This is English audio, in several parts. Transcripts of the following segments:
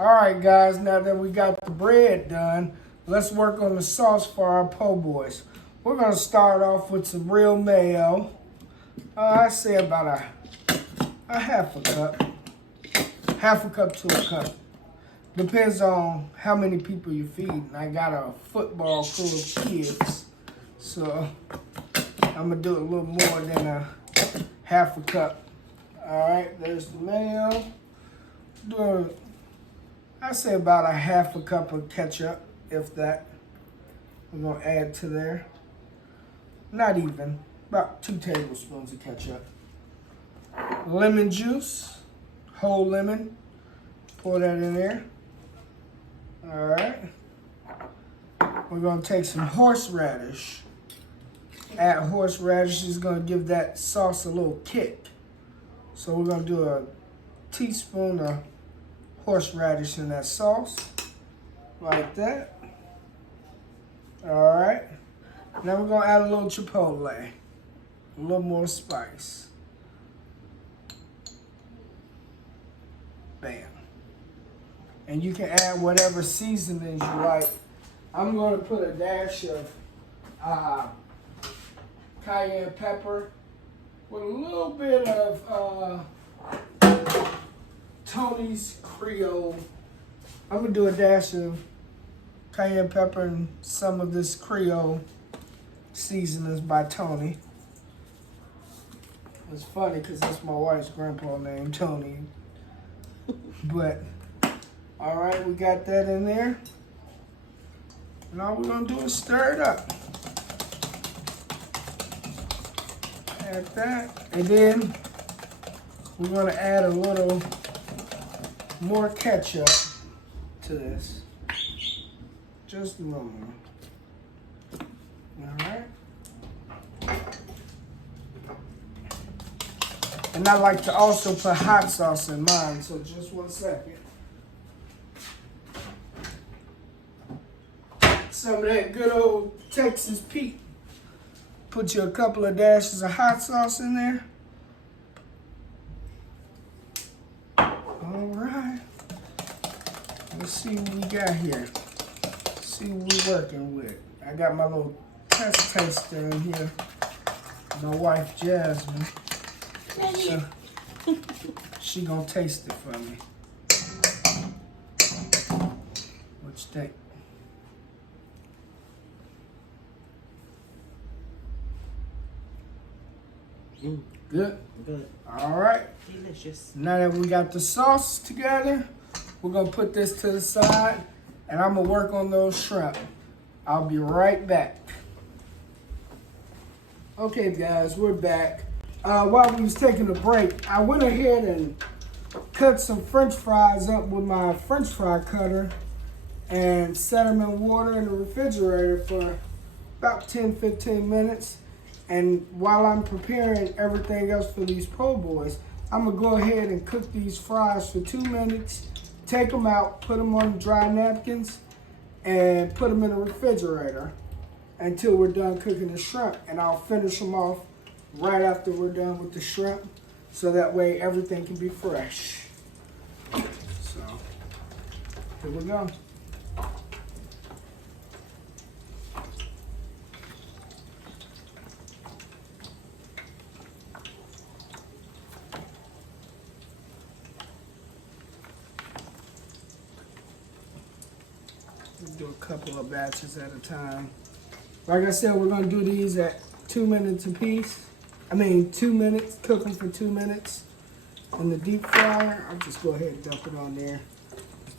All right, guys, now that we got the bread done, let's work on the sauce for our po' boys. We're going to start off with some real mayo. I say about a half a cup. Half a cup to a cup. Depends on how many people you're feeding. I got a football full of kids, so I'm going to do a little more than a half a cup. All right, there's the mayo. I say about a half a cup of ketchup, if that. We're going to add to there. Not even, about 2 tablespoons of ketchup. Lemon juice, whole lemon. Pour that in there. All right. We're going to take some horseradish. Add horseradish is going to give that sauce a little kick. So we're going to do a teaspoon of horseradish in that sauce. Like that. All right. Now we're going to add a little chipotle. A little more spice. Bam. And you can add whatever seasonings you like. I'm going to put a dash of cayenne pepper with a little bit of Tony's Creole. I'm going to do a dash of cayenne pepper and some of this Creole seasonings by Tony. It's funny because that's my wife's grandpa named Tony. But, all right, we got that in there. And all we're going to do is stir it up. Add that. And then we're going to add a little more ketchup to this. Just a little more. All right. And I like to also put hot sauce in mine, so just 1 second. Some of that good old Texas Pete. Put you a couple of dashes of hot sauce in there. All right. Let's see what we got here. See what we're working with. I got my little test taster in here. My wife, Jasmine. So, she gonna taste it for me. What you think? Good? Good. All right. Delicious. Now that we got the sauce together, we're gonna put this to the side and I'm gonna work on those shrimp. I'll be right back. Okay guys, we're back. While we was taking a break, I went ahead and cut some French fries up with my French fry cutter and set them in water in the refrigerator for about 10-15 minutes. And while I'm preparing everything else for these po' boys, I'm gonna go ahead and cook these fries for 2 minutes, take them out, put them on dry napkins, and put them in the refrigerator until we're done cooking the shrimp. And I'll finish them off right after we're done with the shrimp, so that way everything can be fresh. So, here we go. Do a couple of batches at a time. Like I said, we're gonna do these at 2 minutes a piece. 2 minutes, cook them for 2 minutes in the deep fryer. I'll just go ahead and dump it on there.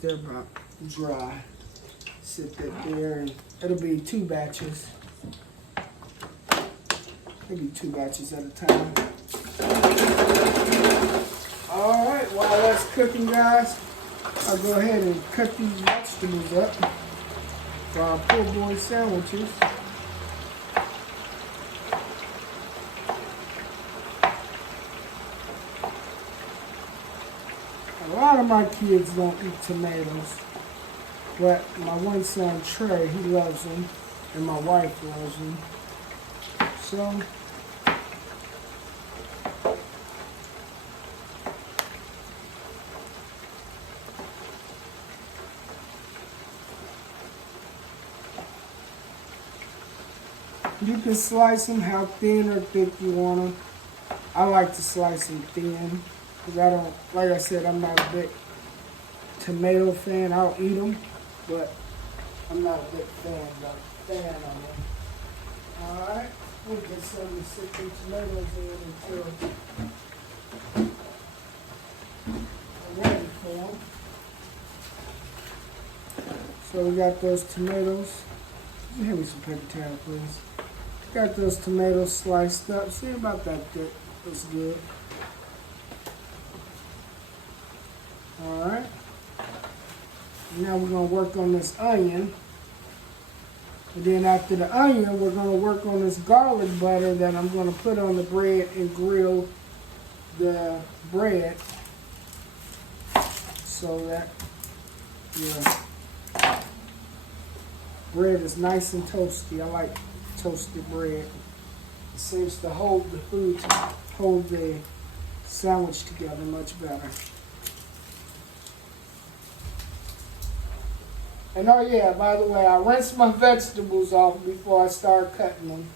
They're about dry. Sit that there and it'll be 2 batches. Maybe 2 batches at a time. All right, while that's cooking, guys, I'll go ahead and cut these vegetables up for our po' boy sandwiches. A lot of my kids don't eat tomatoes, but my one son, Trey, he loves them, and my wife loves them. So, You can slice them how thin or thick you want them. I like to slice them thin because I don't, like I said, I'm not a big tomato fan. I'll eat them, but I'm not a big fan of them. All right, we'll get some of the sticky tomatoes in until I'm ready for them. So we got those tomatoes. Hand me some paper towel, please. Got those tomatoes sliced up. See, about that thick. That's good. All right. Now we're going to work on this onion. And then after the onion, we're going to work on this garlic butter that I'm going to put on the bread and grill the bread so that your bread is nice and toasty. I like toasted bread. It seems to hold the food, hold the sandwich together much better. And oh yeah, by the way, I rinse my vegetables off before I start cutting them.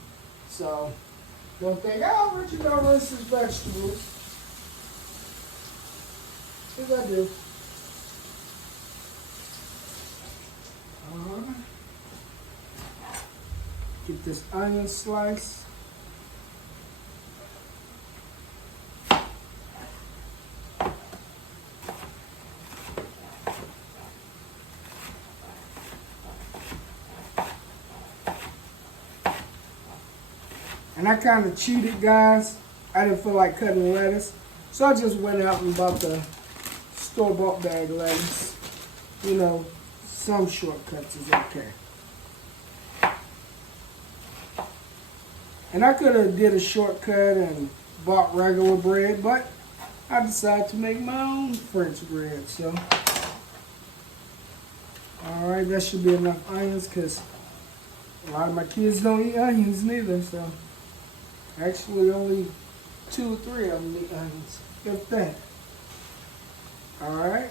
So don't think, oh, Richard don't rinse his vegetables. Yes, I do. Get this onion slice. And I kind of cheated, guys. I didn't feel like cutting lettuce. So I just went out and bought the store-bought bag lettuce. You know, some shortcuts is okay. And I could have did a shortcut and bought regular bread, but I decided to make my own French bread. So, all right, that should be enough onions because a lot of my kids don't eat onions neither. So, actually, only 2 or 3 of them eat onions, if that. All right.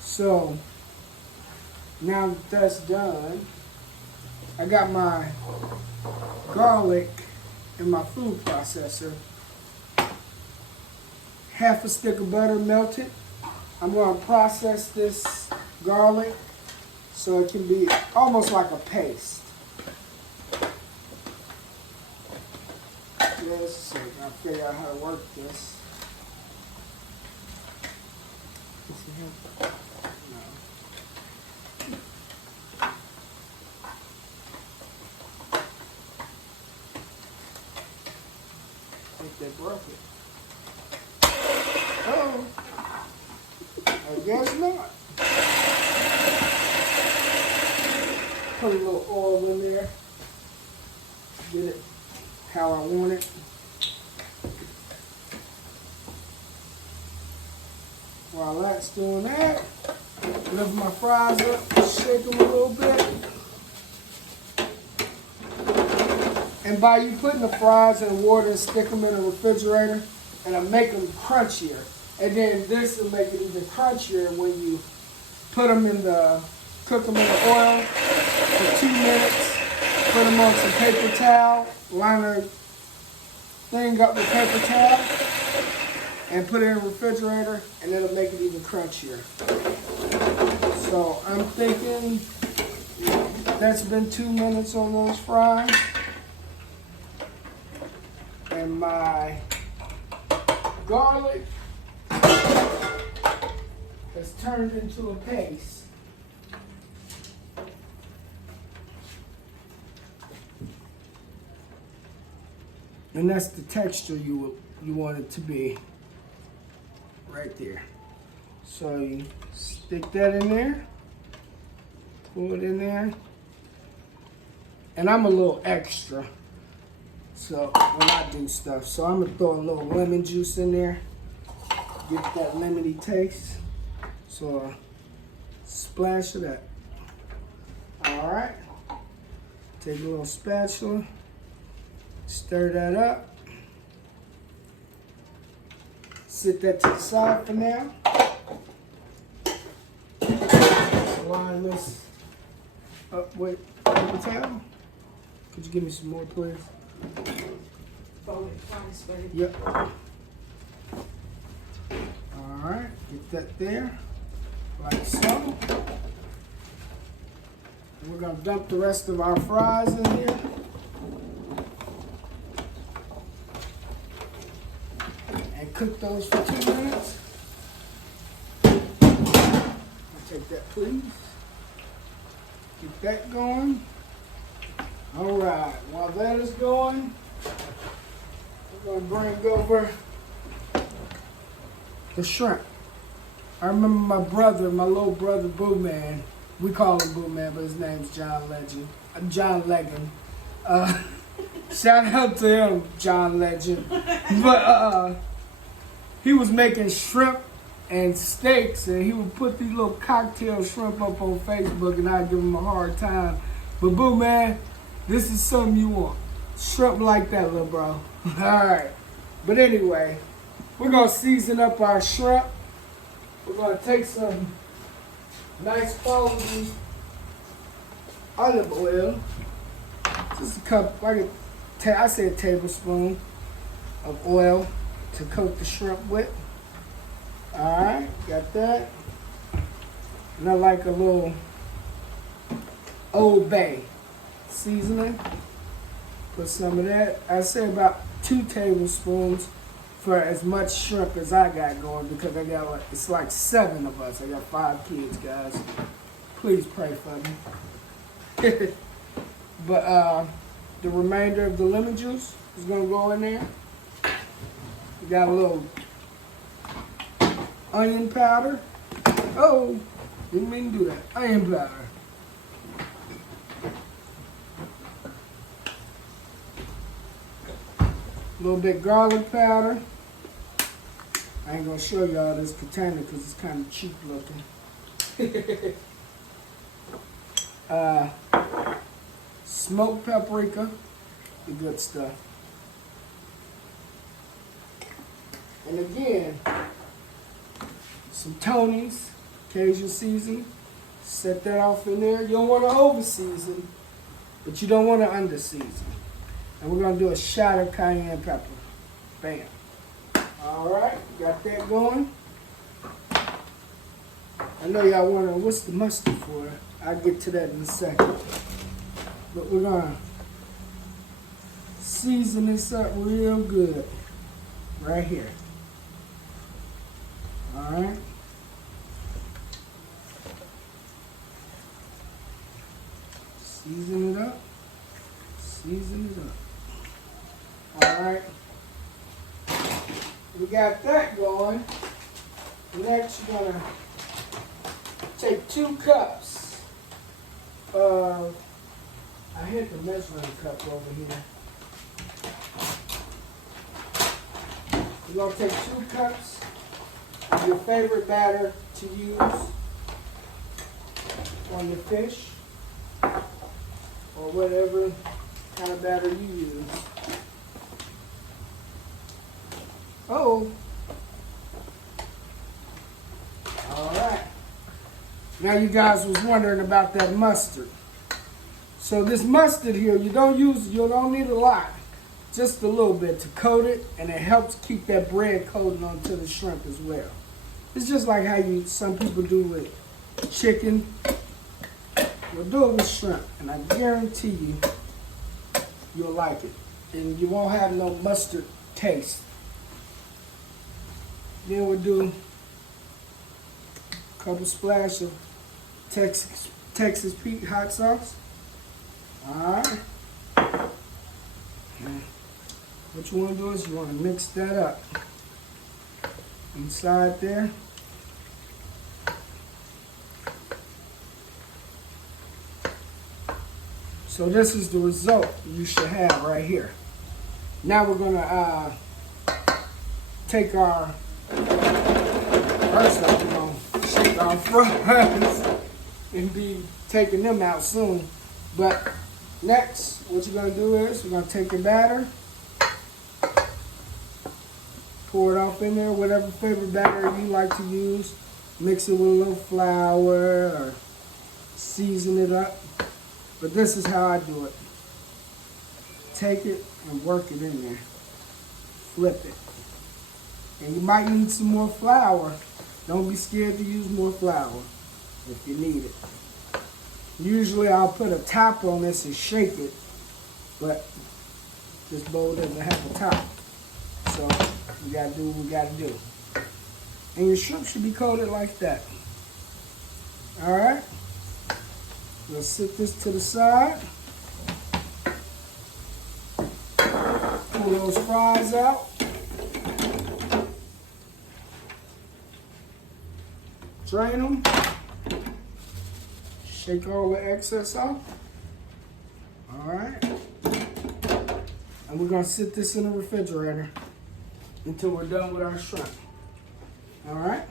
So now that that's done, I got my garlic in my food processor. Half a stick of butter melted. I'm going to process this garlic so it can be almost like a paste. Let's see, I'll figure out how to work this. No. I think they broke it. Oh, I guess not. Put a little oil in there. Get it how I want it. While that's doing that, lift my fries up, shake them a little bit. And by you putting the fries in water and stick them in the refrigerator, and it'll make them crunchier. And then this will make it even crunchier when you put them in the, cook them in the oil for 2 minutes. Put them on some paper towel, line the thing up with paper towel, and put it in the refrigerator, and it'll make it even crunchier. So I'm thinking that's been 2 minutes on those fries. And my garlic has turned into a paste. And that's the texture you want it to be. Right there. So you stick that in there, pull it in there, and I'm a little extra. So when I do stuff, so I'm gonna throw a little lemon juice in there, get that lemony taste. So splash of that. All right. Take a little spatula, stir that up. Sit that to the side for now. Line this up with paper towel. Could you give me some more, please? Fold it twice, baby. Yep. Alright, get that there. Like so. And we're going to dump the rest of our fries in here. And cook those for 2 minutes. I'll take that, please. Get that going. Alright, while that is going, we're going to bring over the shrimp. I remember my brother, my little brother, Boo Man. We call him Boo Man, but his name's John Legend. John Legend. Shout out to him, John Legend. But he was making shrimp and steaks, and he would put these little cocktail shrimp up on Facebook, and I'd give him a hard time. But Boo Man, this is something you want. Shrimp like that, little bro. Alright. But anyway, we're going to season up our shrimp. We're going to take some nice quality olive oil. Just a cup, I say a tablespoon of oil to coat the shrimp with. Alright, got that. And I like a little Old Bay seasoning. Put some of that. I say about 2 tablespoons for as much shrimp as I got going, because I got it's like 7 of us. I got 5 kids, guys. Please pray for me. But the remainder of the lemon juice is gonna go in there. We got a little onion powder. Oh, didn't mean to do that. Onion powder. A little bit garlic powder. I ain't gonna show y'all this container because it's kind of cheap looking. Smoked paprika, the good stuff. And again, some Tony's Cajun seasoning. Set that off in there. You don't want to over season, but you don't want to under season. And we're going to do a shot of cayenne pepper. Bam. Alright, got that going. I know y'all wondering, what's the mustard for? I'll get to that in a second. But we're going to season this up real good. Right here. Alright. Season it up. Season it up. Alright. We got that going. Next, you're going to take 2 cups of, I hit the measuring cup over here. You're going to take 2 cups of your favorite batter to use on your fish, or whatever kind of batter you use. Oh. Alright. Now you guys was wondering about that mustard. So this mustard here, you don't need a lot. Just a little bit to coat it, and it helps keep that bread coating onto the shrimp as well. It's just like how some people do with chicken. You'll do it with shrimp, and I guarantee you'll like it. And you won't have no mustard taste. Then we'll do a couple splash of Texas Pete hot sauce. Alright. What you want to do is you want to mix that up inside there. So this is the result you should have right here. Now we're going to take our, first off, we're going to shake our fries and be taking them out soon. But next, what you're going to do is we're going to take your batter, pour it off in there, whatever favorite batter you like to use. Mix it with a little flour or season it up. But this is how I do it. take it and work it in there. Flip it. And you might need some more flour. Don't be scared to use more flour if you need it. Usually I'll put a top on this and shake it, but this bowl doesn't have a top. So we gotta do what we gotta do. And your shrimp should be coated like that. Alright? We'll sit this to the side. Pull those fries out. Drain them. Shake all the excess off. Alright. And we're gonna sit this in the refrigerator until we're done with our shrimp. Alright.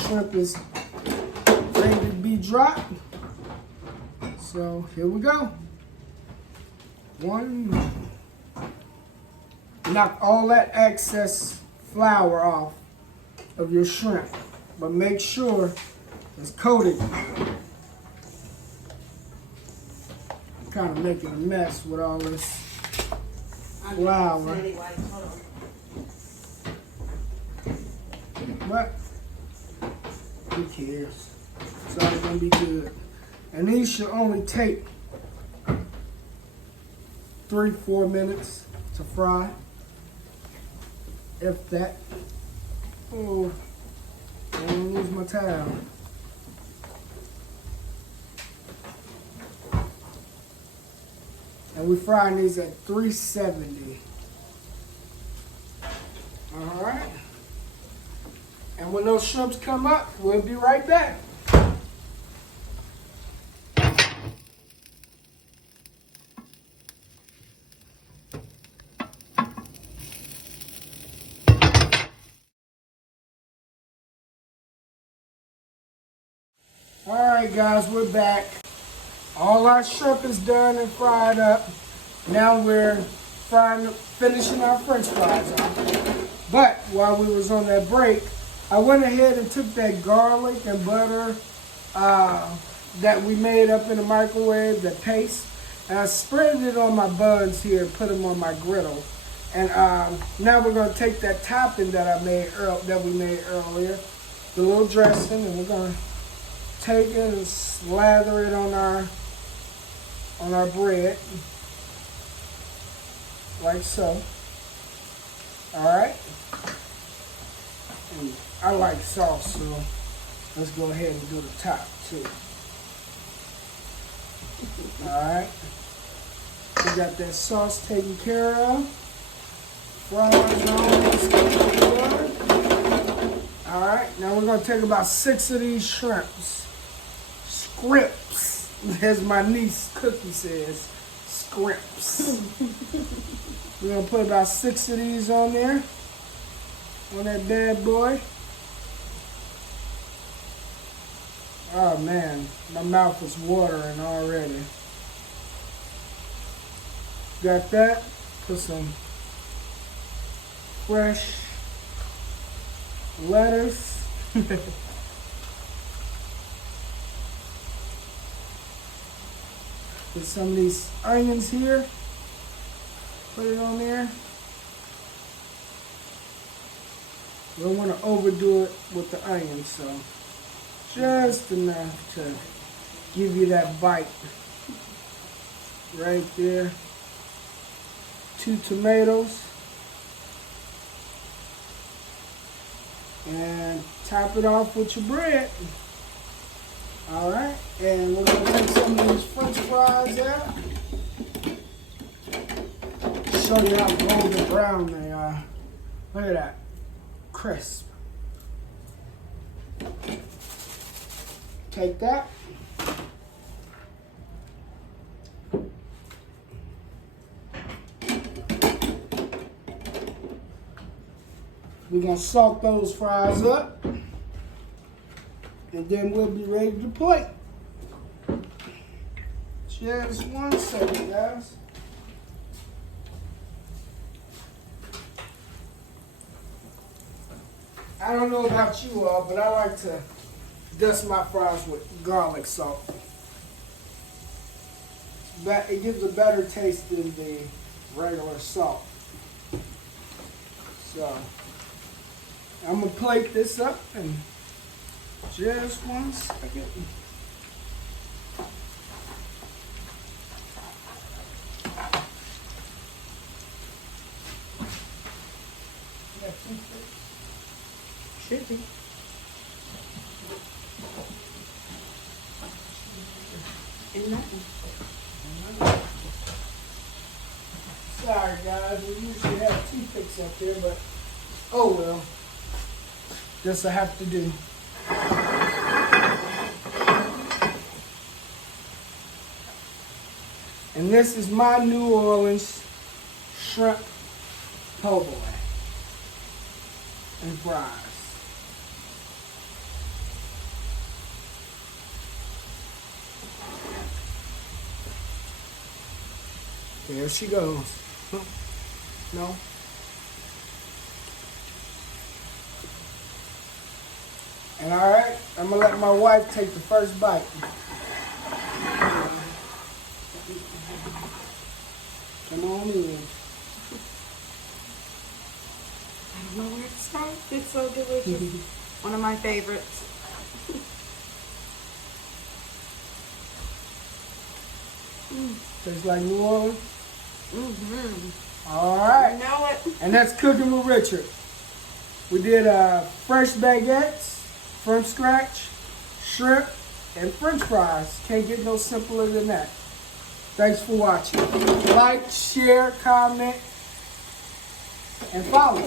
Shrimp is ready to be dropped. So here we go. One. Knock all that excess flour off of your shrimp, but make sure it's coated. I'm kind of making a mess with all this flour, but who cares? It's all gonna be good. And these should only take 3-4 minutes to fry, if that. Oh, I don't wanna lose my towel. And we're frying these at 370. All right. And when those shrimps come up, we'll be right back. All right, guys, we're back. All our shrimp is done and fried up. Now we're finishing our French fries off. But while we was on that break, I went ahead and took that garlic and butter that we made up in the microwave, the paste, and I spread it on my buns here, put them on my griddle. And now we're gonna take that topping that we made earlier, the little dressing, and we're gonna take it and slather it on our bread, like so. All right. And I like sauce, so let's go ahead and do the top too. All right. We got that sauce taken care of. Fries on. All right. Now we're gonna take about 6 of these shrimps. Scrimps, as my niece Cookie says, scrimps. We're gonna put about 6 of these on there, on that bad boy. Oh man, my mouth is watering already. Got that? Put some fresh lettuce. Put some of these onions here. Put it on there. We don't want to overdo it with the onions, so just enough to give you that bite. Right there. 2 tomatoes. And top it off with your bread. All right, and we're gonna take some of these French fries out. Show you how golden brown they are. Look at that, crisp. Take that. We're gonna salt those fries up. And then we'll be ready to plate. Just 1 second, guys. I don't know about you all, but I like to dust my fries with garlic salt. it gives a better taste than the regular salt. So I'm gonna plate this up in just 1 second. Should be. And nothing. Sorry guys, we usually have toothpicks up there, but oh well. This I have to do. And this is my New Orleans shrimp po' boy and fries. There she goes. No. And all right, I'm gonna let my wife take the first bite. Come on in. I don't know where to start. It's so delicious. One of my favorites. Tastes like New Orleans. Mm-hmm. All right. You know it. And that's Cooking with Richard. We did fresh baguettes from scratch, shrimp, and french fries. Can't get no simpler than that. Thanks for watching. Like, share, comment, and follow.